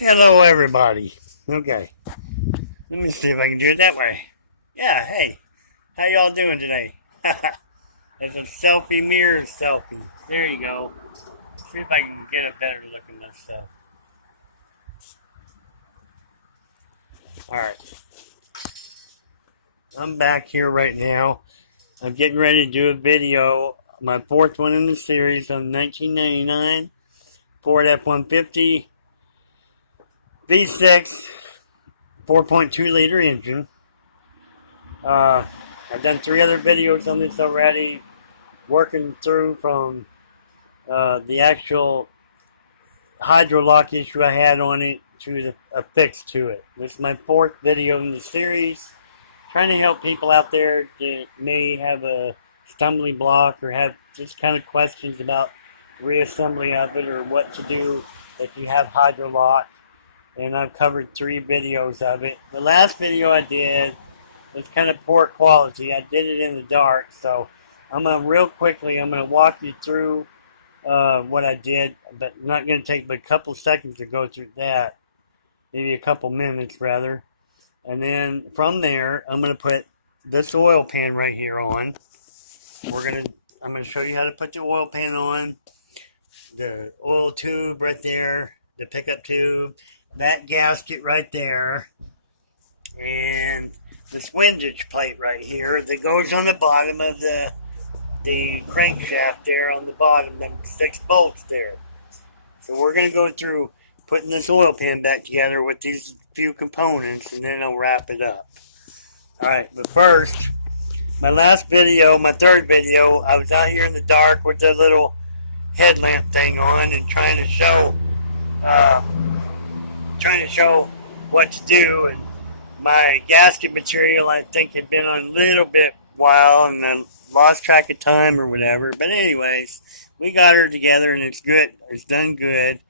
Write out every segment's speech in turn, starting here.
Hello, everybody. Okay, let me see if I can do it that way. Yeah, hey, how y'all doing today? There's a selfie mirror selfie. There you go. See if I can get a better look at myself. All right, I'm back here right now. I'm getting ready to do a video, my fourth one in the series on 1999 Ford F-150 V6 4.2 liter engine. I've done three other videos on this already, working through from the actual hydro lock issue I had on it to a fix to it. This is my fourth video in the series, trying to help people out there that may have a stumbling block or have just kind of questions about reassembly of it or what to do if you have hydro lock. And I've covered three videos of it. The last video I did was kind of poor quality. I did it in the dark, so I'm going to walk you through what I did, but not going to take but a couple seconds to go through that, maybe a couple minutes rather. And then from there, I'm going to put this oil pan right here on. I'm going to show you how to put the oil pan on, the oil tube right there, the pickup tube, that gasket right there, and this windage plate right here that goes on the bottom of the crankshaft there on the bottom, them 6 bolts there. So we're going to go through putting this oil pan back together with these few components, and then I'll wrap it up. Alright, but first, my last video, my third video, I was out here in the dark with the little headlamp thing on and trying to show what to do, and my gasket material I think had been on a little bit while and then lost track of time or whatever. But anyways, we got her together and it's good. It's done good.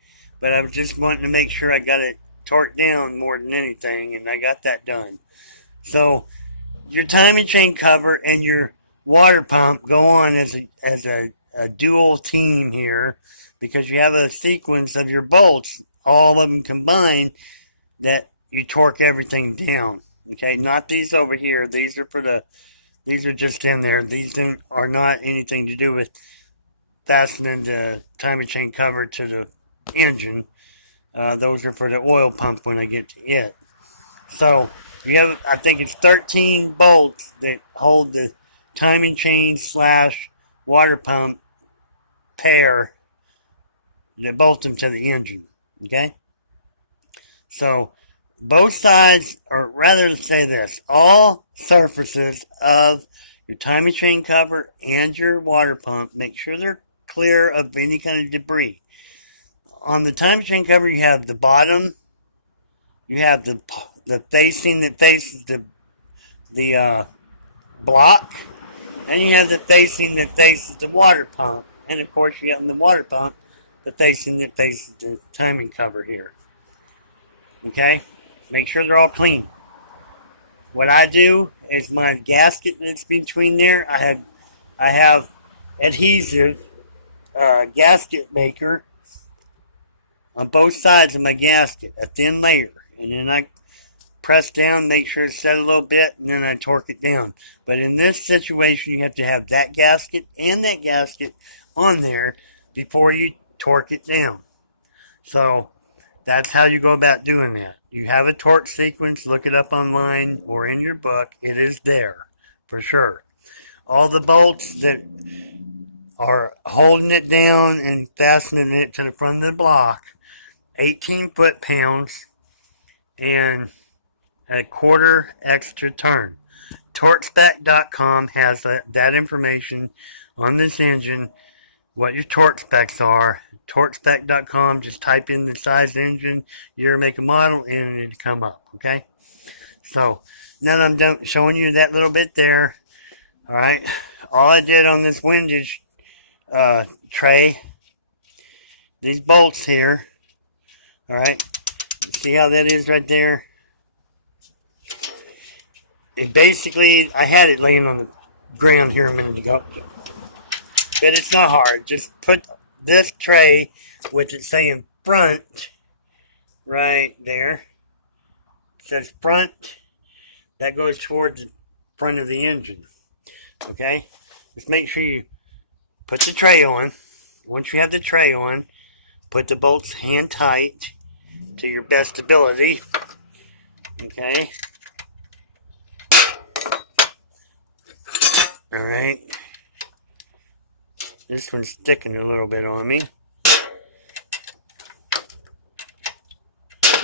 But I was just wanting to make sure I got it torqued down more than anything, and I got that done. So your timing chain cover and your water pump go on as a dual team here, because you have a sequence of your bolts, all of them combined, that you torque everything down. Okay, not these over here. These are just in there. These are not anything to do with fastening the timing chain cover to the engine. Those are for the oil pump when I get to it. So you have, I think it's 13 bolts that hold the timing chain slash water pump pair that bolt them to the engine. Okay? So both sides, or rather to say this, all surfaces of your timing chain cover and your water pump, make sure they're clear of any kind of debris. On the timing chain cover, you have the bottom, you have the facing that faces the block, and you have the facing that faces the water pump, and of course you have in the water pump the facing that faces the timing cover here. Okay, make sure they're all clean. What I do is my gasket that's between there, I have adhesive gasket maker on both sides of my gasket, a thin layer, and then I press down, make sure it's set a little bit, and then I torque it down. But in this situation, you have to have that gasket and that gasket on there before you torque it down. So that's how you go about doing that. You have a torque sequence, look it up online or in your book. It is there for sure. All the bolts that are holding it down and fastening it to the front of the block, 18 foot-pounds and a quarter extra turn. TorqueSpec.com has that information on this engine, what your torque specs are. TorqueSpec.com, just type in the size engine, year, make, and model, and it'll come up, okay? So, now that I'm done showing you that little bit there, alright, all I did on this windage tray, these bolts here, alright, see how that is right there? It basically, I had it laying on the ground here a minute ago, but it's not hard. Just put this tray with it saying front right there. It says front. That goes towards the front of the engine. Okay? Just make sure you put the tray on. Once you have the tray on, put the bolts hand tight to your best ability. Okay? Alright. This one's sticking a little bit on me.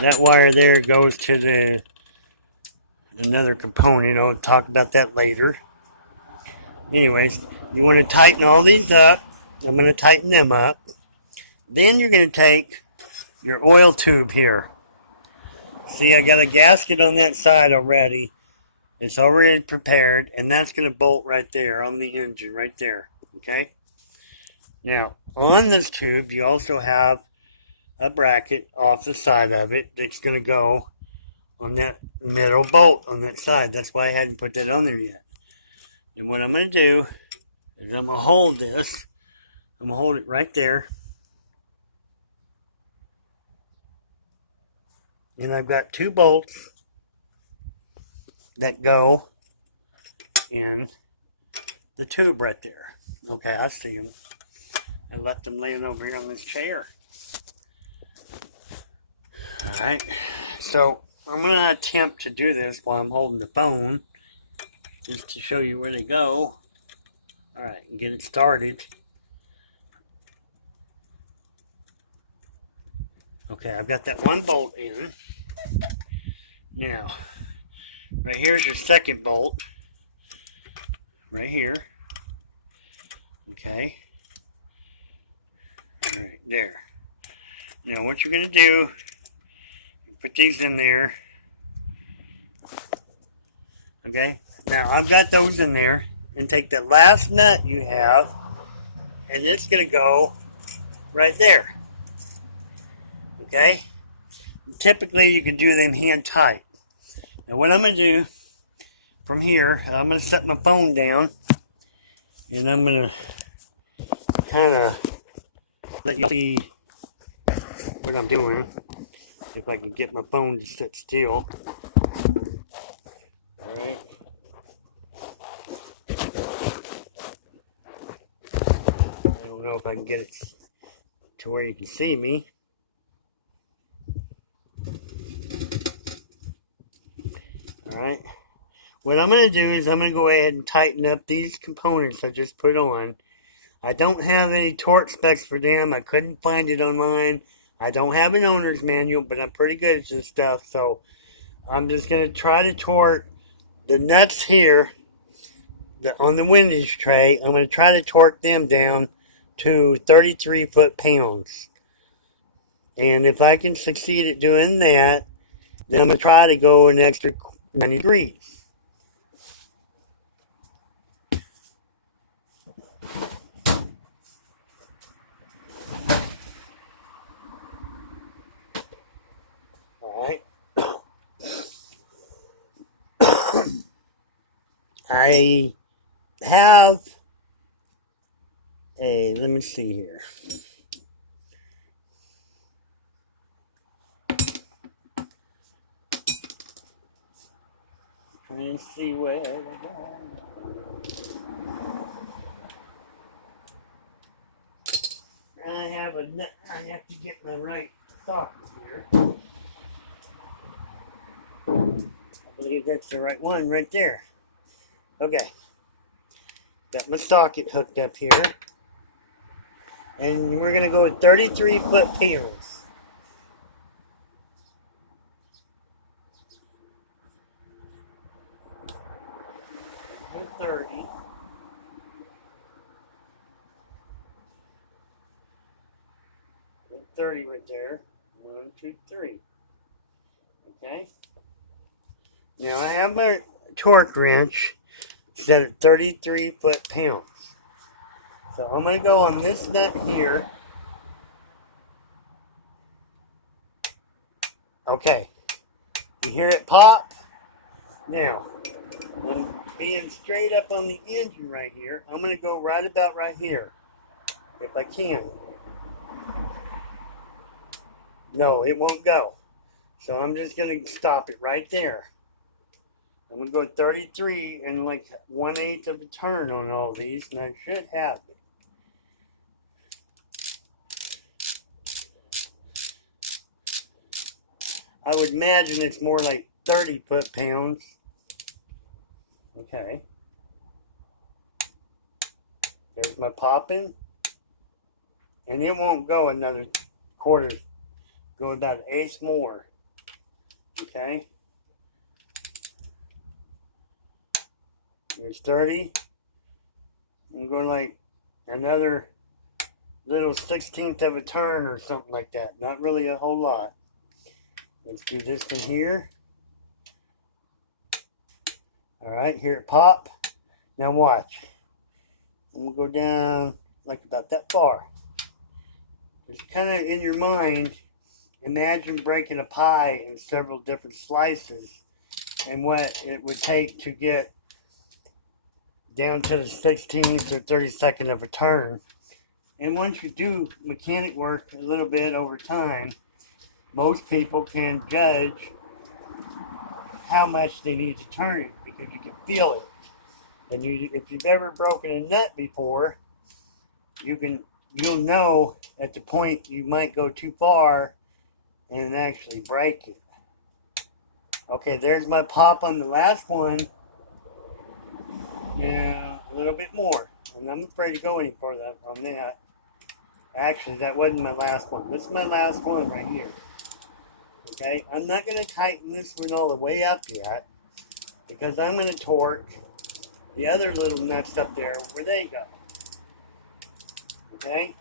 That wire there goes to another component. I'll talk about that later. Anyways, you want to tighten all these up. I'm going to tighten them up. Then you're going to take your oil tube here. See, I got a gasket on that side already. It's already prepared, and that's going to bolt right there on the engine, right there. Okay? Now, on this tube, you also have a bracket off the side of it that's going to go on that middle bolt on that side. That's why I hadn't put that on there yet. And what I'm going to do is I'm going to hold this. I'm going to hold it right there. And I've got two bolts that go in the tube right there. Okay, I see them. I left them laying over here on this chair. Alright, so I'm going to attempt to do this while I'm holding the phone, just to show you where they go. Alright, and get it started. Okay, I've got that one bolt in. Now, right here's your second bolt. Right here. Okay. Alright, there. Now what you're going to do, put these in there. Okay, now I've got those in there. And take the last nut you have, and it's going to go right there. Okay? Typically you can do them hand tight. Now what I'm going to do from here, I'm going to set my phone down, and I'm going to kind of let you see what I'm doing. If I can get my phone to sit still. Alright. I don't know if I can get it to where you can see me. Alright. What I'm going to do is I'm going to go ahead and tighten up these components I just put on. I don't have any torque specs for them. I couldn't find it online. I don't have an owner's manual, but I'm pretty good at this stuff. So I'm just going to try to torque the nuts here on the windage tray. I'm going to try to torque them down to 33 foot-pounds. And if I can succeed at doing that, then I'm going to try to go an extra 90 degrees. Alright. I have let me see here. Trying to see where they're going. I have to get my right socket here. I believe that's the right one right there. Okay. Got my socket hooked up here. And we're going to go with 33 foot-pounds. With 30. 30 right there. 1, 2, 3. Okay. Now I have my torque wrench set at 33 foot-pounds. So I'm going to go on this nut here. Okay. You hear it pop? Now, I'm being straight up on the engine right here. I'm going to go right about right here. If I can. No, it won't go. So I'm just going to stop it right there. I'm going to go 33 and like 1/8 of a turn on all these, and I should have it. I would imagine it's more like 30 foot-pounds. Okay. There's my popping. And it won't go another quarter. Go about 1/8 more. Okay. There's 30. I'm going like another little 1/16 of a turn or something like that. Not really a whole lot. Let's do this one here. Alright, here it pop. Now watch. I'm going to go down like about that far. Just kind of in your mind, imagine breaking a pie in several different slices and what it would take to get down to the 16th or 32nd of a turn. And once you do mechanic work a little bit over time, most people can judge how much they need to turn it because you can feel it. And if you've ever broken a nut before, you'll know at the point you might go too far and actually break it. Okay, there's my pop on the last one. Now, a little bit more. And I'm afraid to go any further on that. Actually, that wasn't my last one. This is my last one right here. Okay, I'm not going to tighten this one all the way up yet because I'm going to torque the other little nuts up there where they go. Okay?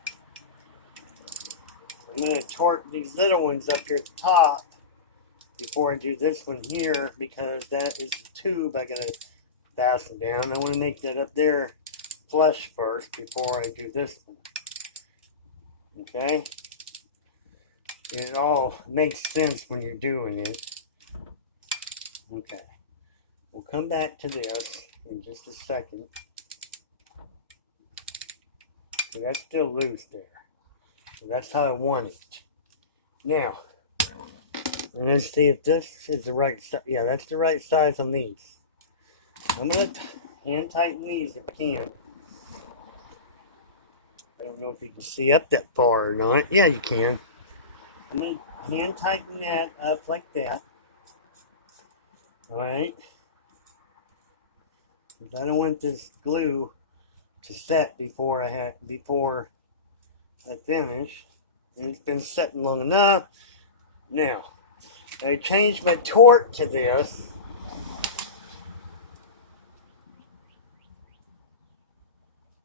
I'm going to torque these little ones up here at the top before I do this one here because that is the tube I got to fasten down. I want to make that up there flush first before I do this one. Okay? It all makes sense when you're doing it. Okay. We'll come back to this in just a second. So that's still loose there. So that's how I want it. Now, let's see if this is the right size. Yeah, that's the right size on these. I'm going to hand tighten these if I can. I don't know if you can see up that far or not. Yeah, you can. I'm going to hand tighten that up like that. Alright. Because I don't want this glue to set before I finish. And it's been setting long enough. Now, I changed my torque to this.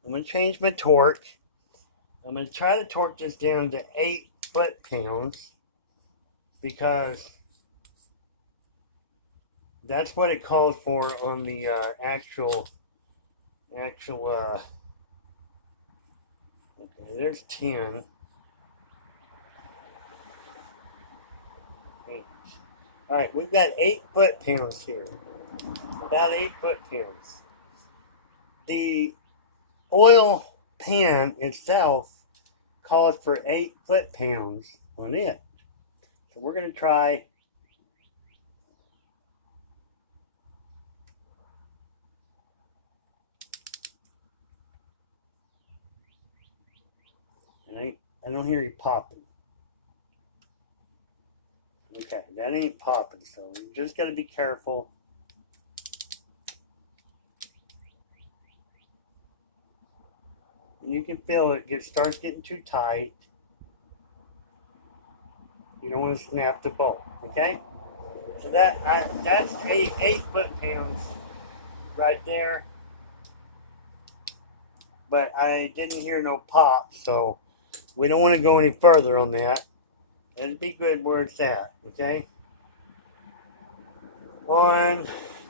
I'm going to change my torque. I'm going to try to torque this down to 8 foot-pounds because that's what it calls for on the actual okay, there's 10. 8. Alright, we've got 8 foot-pounds here. About 8 foot-pounds. The oil pan itself calls for 8 foot-pounds on it. So we're going to try and I don't hear you popping. Okay, that ain't popping, so you just got to be careful. And you can feel it starts getting too tight. You don't want to snap the bolt, okay? So that's 8 foot-pounds right there. But I didn't hear no pop, so we don't want to go any further on that. It'd be good where it's at, okay? On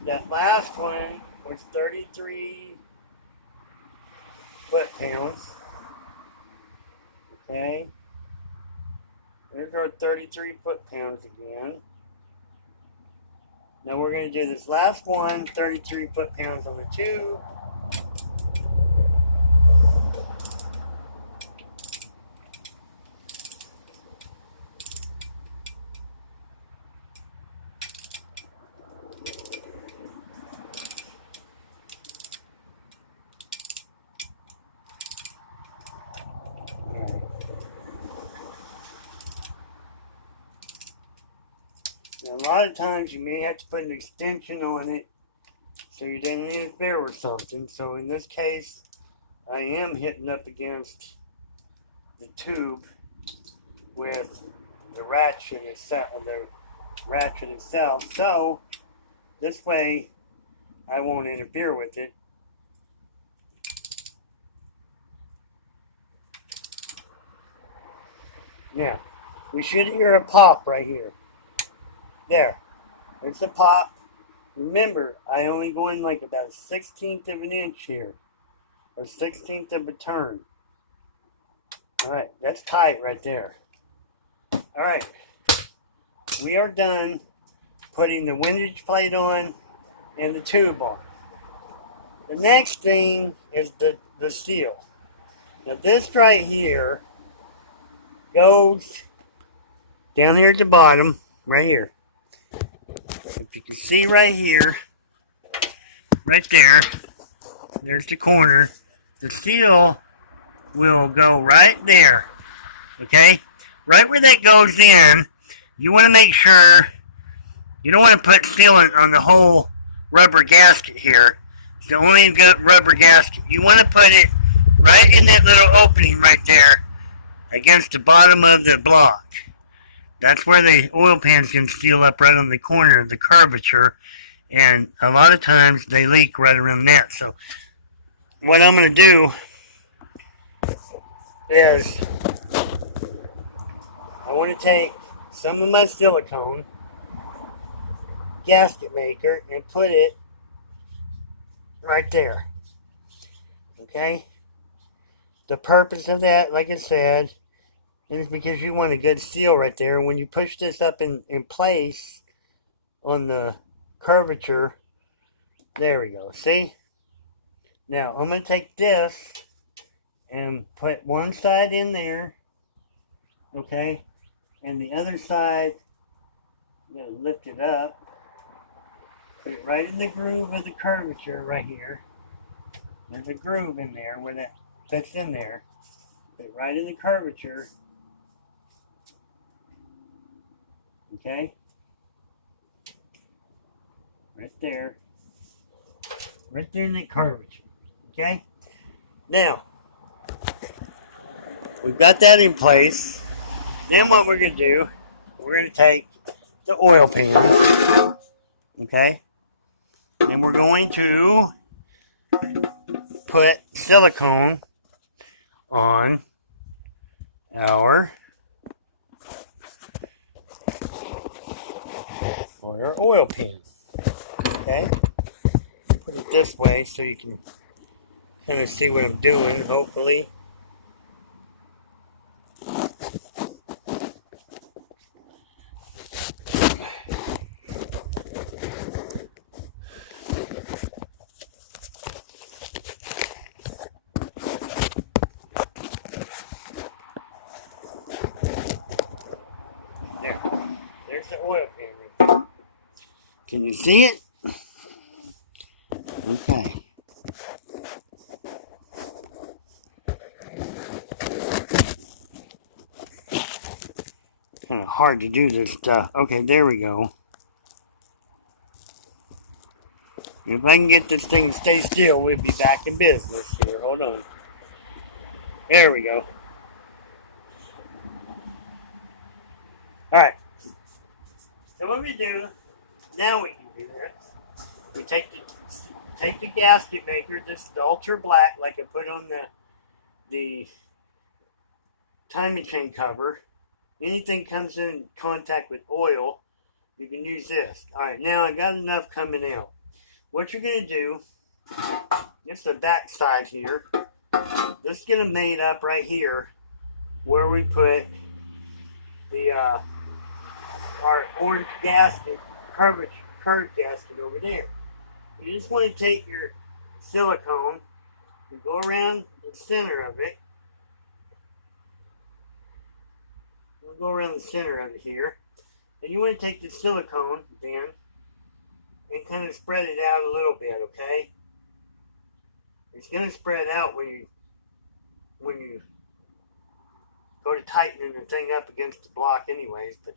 that last one was 33 foot-pounds. Okay. There's our 33 foot-pounds again. Now we're going to do this last one, 33 foot-pounds on the tube. Now, a lot of times you may have to put an extension on it so you didn't interfere with something. So in this case, I am hitting up against the tube with the ratchet itself. So this way I won't interfere with it. Now, we should hear a pop right here. There's the pop. Remember, I only go in like about a 1/16 of an inch here, or 1/16 of a turn. Alright, that's tight right there. Alright, we are done putting the windage plate on and the tube on. The next thing is the seal. Now this right here goes down here at the bottom, right here. If you can see right here, right there, there's the corner. The seal will go right there, okay? Right where that goes in, you want to make sure you don't want to put sealant on the whole rubber gasket here. It's the only good rubber gasket. You want to put it right in that little opening right there against the bottom of the block. That's where the oil pans can seal up right on the corner of the curvature, and a lot of times they leak right around that. So what I'm going to do is I want to take some of my silicone gasket maker and put it right there. Okay? The purpose of that, like I said, is because you want a good seal right there. When you push this up in place on the curvature, there we go. See? Now, I'm going to take this and put one side in there, okay? And the other side, I'm going to lift it up, put it right in the groove of the curvature right here. There's a groove in there where that fits in there. Put it right in the curvature. Okay? Right there. Right there in that curvature. Okay? Now, we've got that in place. Then what we're going to do, we're going to take the oil pan. Okay? And we're going to put silicone on our oil pan. Okay? Put it this way so you can kind of see what I'm doing, hopefully. There's the oil pan right there. Can you see it? Okay. Kind of hard to do this stuff. Okay, there we go. If I can get this thing to stay still, we'll be back in business here. Hold on. There we go. Alright. So what we do, now we can do this. We take the gasket maker, this is the ultra black, like I put on the timing chain cover. Anything comes in contact with oil, you can use this. Alright, now I got enough coming out. What you're going to do, it's the back side here. This is going to mate up right here where we put the our orange gasket, curved gasket over there. You just want to take your silicone and go around the center of it. We'll go around the center of it here. And you want to take the silicone then and kind of spread it out a little bit, okay? It's going to spread out when you go to tightening the thing up against the block anyways, but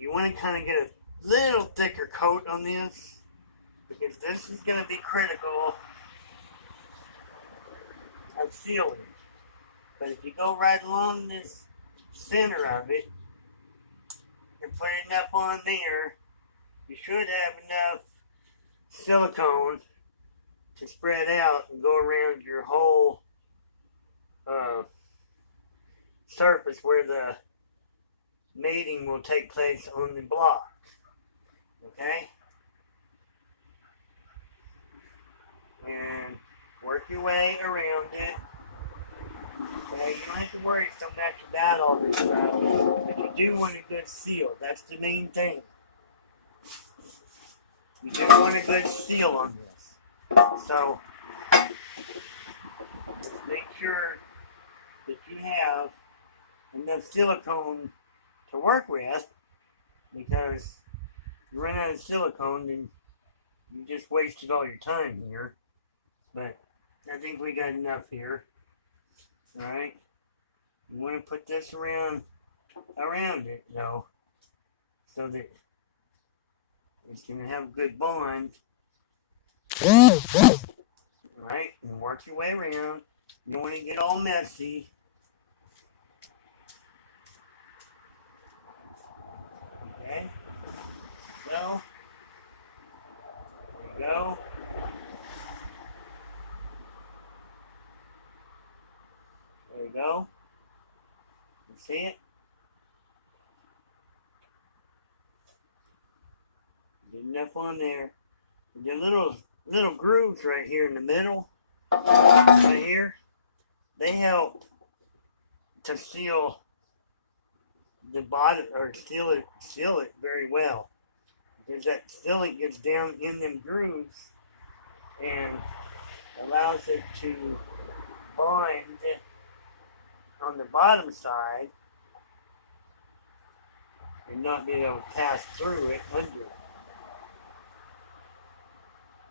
you want to kind of get little thicker coat on this because this is going to be critical of sealing. But if you go right along this center of it and put enough on there, you should have enough silicone to spread out and go around your whole surface where the mating will take place on the block. Okay? And work your way around it. Okay, you don't have to worry so much about all this stuff, but you do want a good seal. That's the main thing. You do want a good seal on this. So, just make sure that you have enough silicone to work with, because if you run out of silicone, then you just wasted all your time here. But I think we got enough here. Alright? You want to put this around it, though, so that it's going to have a good bond. Alright? And work your way around. You don't want to get all messy. Okay? So, there you go. There you go. You see it? Get enough on there. The little grooves right here in the middle, right here, they help to seal the bottom, or seal it very well. Because that sealant gets down in them grooves and allows it to bind on the bottom side and not be able to pass through it under it.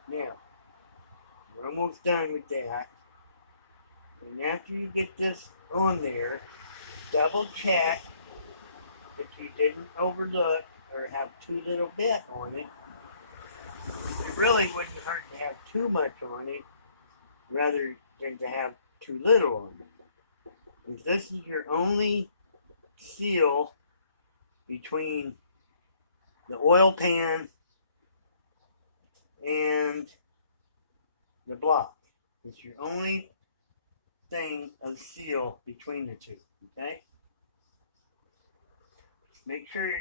Now, we're almost done with that. And after you get this on there, double check that you didn't overlook or have too little bit on it. It really wouldn't hurt to have too much on it rather than to have too little on it. Because this is your only seal between the oil pan and the block. It's your only thing of seal between the two, okay? Just make sure,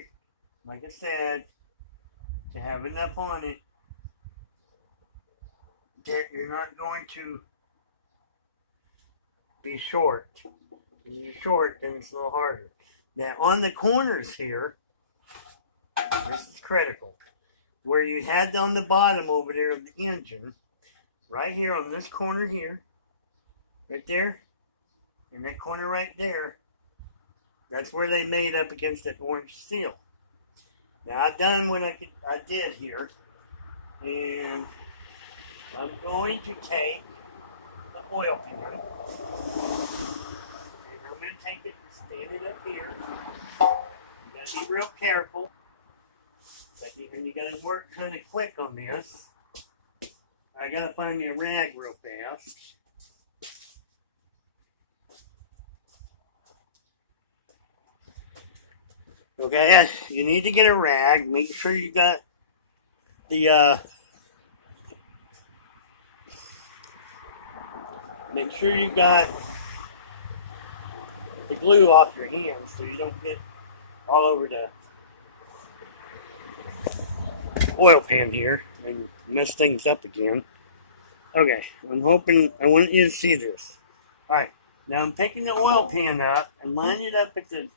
like I said, to have enough on it that you're not going to be short. If you're short, then it's a little harder. Now, on the corners here, this is critical. Where you had on the bottom over there of the engine, right here on this corner here, right there, and that corner right there, that's where they made up against that orange seal. Now, I've done what I did here, and I'm going to take the oil pan, and I'm going to take it and stand it up here. You got to be real careful. And you gotta work kind of quick on this. I gotta find me a rag real fast. Okay, you need to get a rag. Make sure you got the make sure you got the glue off your hands so you don't get all over the oil pan here and mess things up again. Okay, I want you to see this. Alright, now I'm picking the oil pan up and line it up at the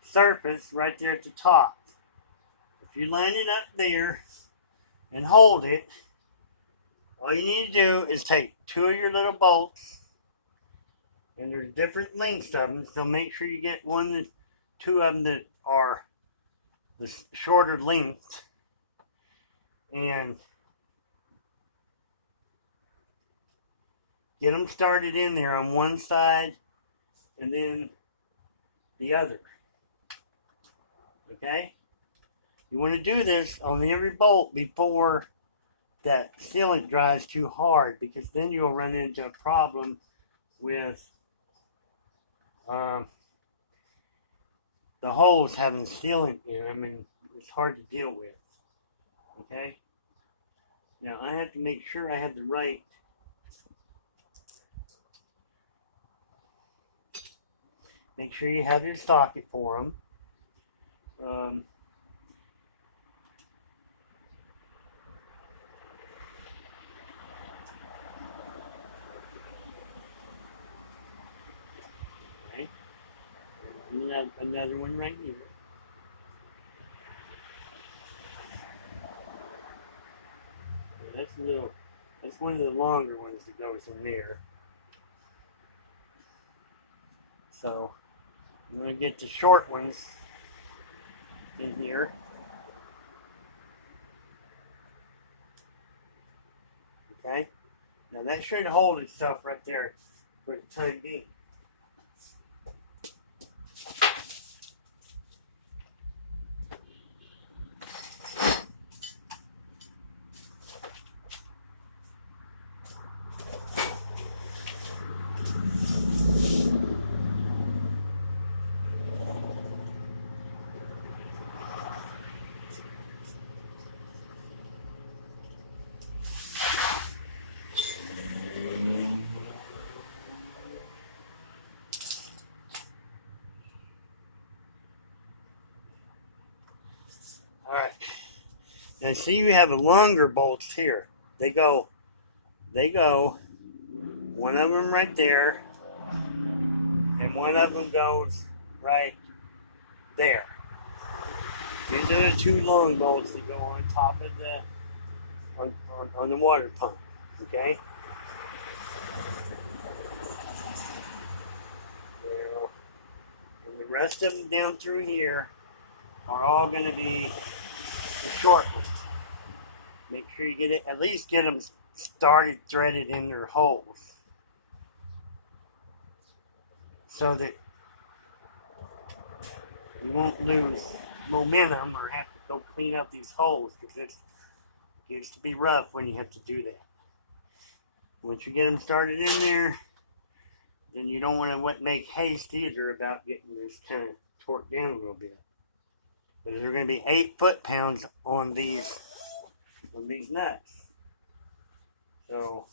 surface right there at the top. If you line it up there and hold it, all you need to do is take two of your little bolts, and there's different lengths of them, so make sure you get two of them that are the shorter length, and get them started in there on one side and then the other. Okay? You want to do this on every bolt before that sealant dries too hard, because then you'll run into a problem with um, the holes having sealant in them, and it's hard to deal with. Okay? Now I have to make sure I have the right make sure you have your socket for them. Okay? Another one right here. That's one of the longer ones that goes in there. So I'm going to get the short ones in here. Okay? Now that should hold itself right there for the time being. Alright. Now see, you have longer bolts here. They go, one of them right there, and one of them goes right there. These are the two long bolts that go on top of on the water pump. Okay? Now, and the rest of them down through here are all going to be short ones. Make sure you get it, at least get them started threaded in their holes, so that you won't lose momentum or have to go clean up these holes, because it gets to be rough when you have to do that. Once you get them started in there, then you don't want to make haste either about getting this kind of torqued down a little bit. But there are going to be 8 foot-pounds on these nuts. So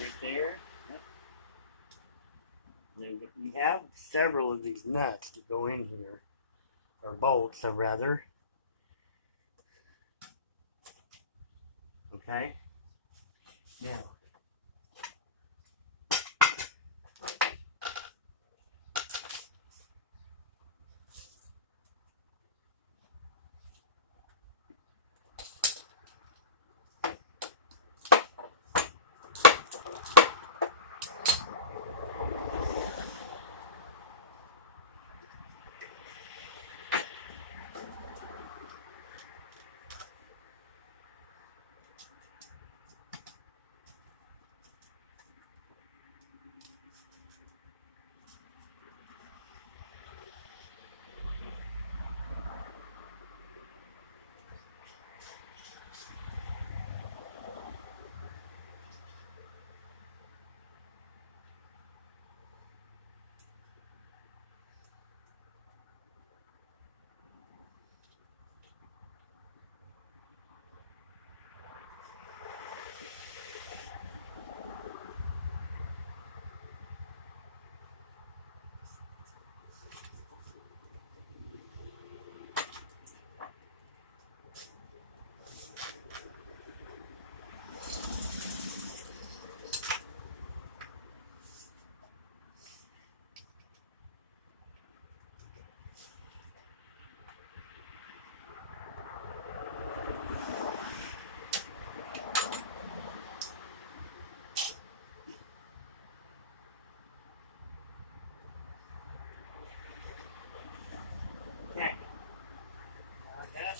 right there. Then we have several of these nuts to go in here, or bolts, or rather. Okay. Now,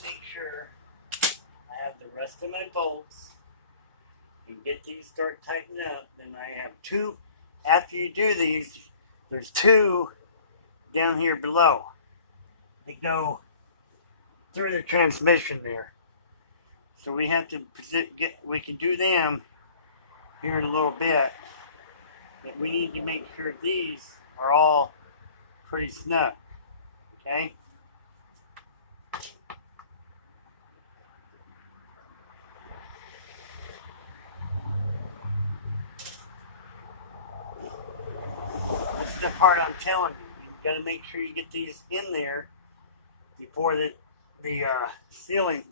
make sure I have the rest of my bolts and get these start tightening up. Then I have two after you do these, there's two down here below. They go through the transmission there. So we have to we can do them here in a little bit. But we need to make sure these are all pretty snug. Okay? This is the part I'm telling you. You've got to make sure you get these in there before the sealing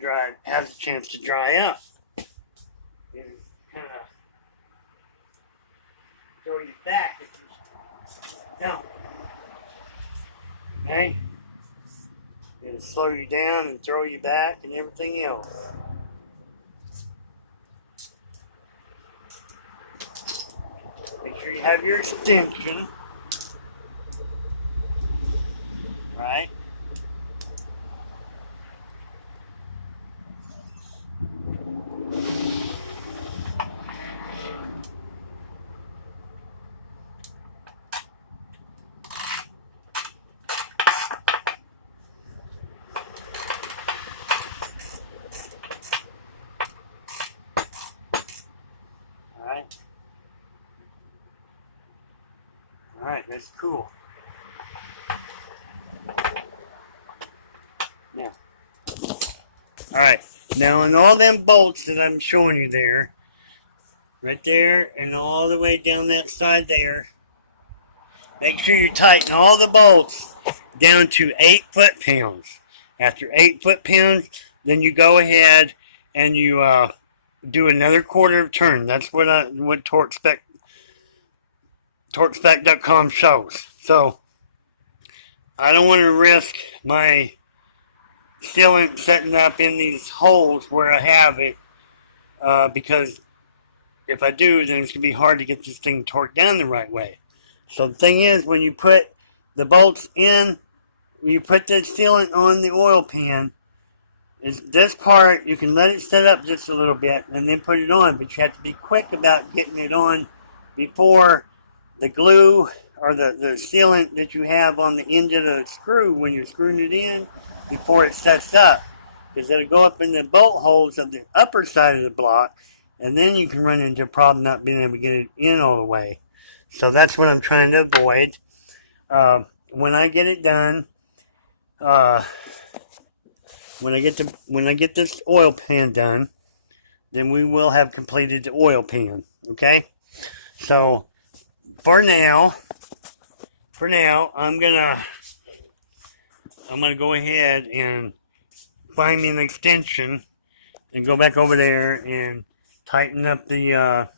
has a chance to dry up. And kind of throw you back if you don't. Okay? It'll slow you down and throw you back and everything else. Make sure you have your extension. Right? Alright, that's cool. Now, alright, now in all them bolts that I'm showing you there, right there and all the way down that side there, make sure you tighten all the bolts down to 8 foot-pounds. After 8 foot-pounds, then you go ahead and you do another quarter of turn. That's what TorqueSpec.com shows. So I don't want to risk my sealant setting up in these holes where I have it, because if I do, then it's going to be hard to get this thing torqued down the right way. So the thing is, when you put the bolts in, when you put the sealant on the oil pan, is this part, you can let it set up just a little bit and then put it on, but you have to be quick about getting it on before the glue or the sealant that you have on the end of the screw when you're screwing it in, before it sets up, because it'll go up in the bolt holes of the upper side of the block, and then you can run into a problem not being able to get it in all the way. So that's what I'm trying to avoid. When I get it done, when I get this oil pan done, then we will have completed the oil pan. Okay? So for now, I'm gonna go ahead and find me an extension and go back over there and tighten up the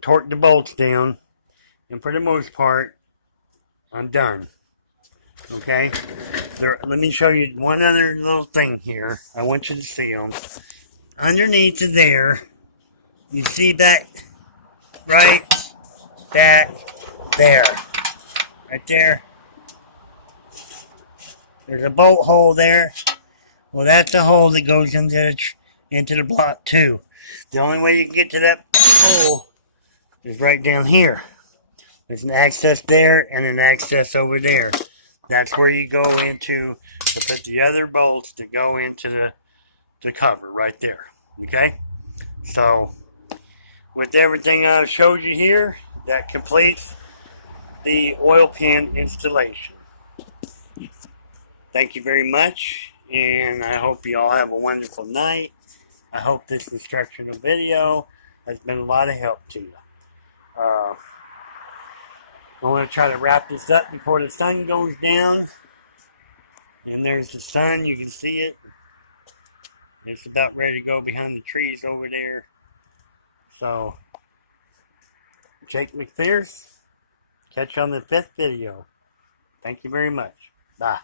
torque the bolts down, and for the most part, I'm done. Okay? Let me show you one other little thing here. I want you to see them. Underneath of there, you see back, right back there. Right there. There's a bolt hole there. Well, that's the hole that goes into the block too. The only way you can get to that hole is right down here. There's an access there and an access over there. That's where you go into to put the other bolts that go into the cover right there. Okay? So, with everything I've showed you here, that completes the oil pan installation. Thank you very much, and I hope you all have a wonderful night. I hope this instructional video has been a lot of help to you. I'm going to try to wrap this up before the sun goes down. And there's the sun, you can see it. It's about ready to go behind the trees over there. So, Jake McPherson, catch you on the 5th video. Thank you very much. Bye.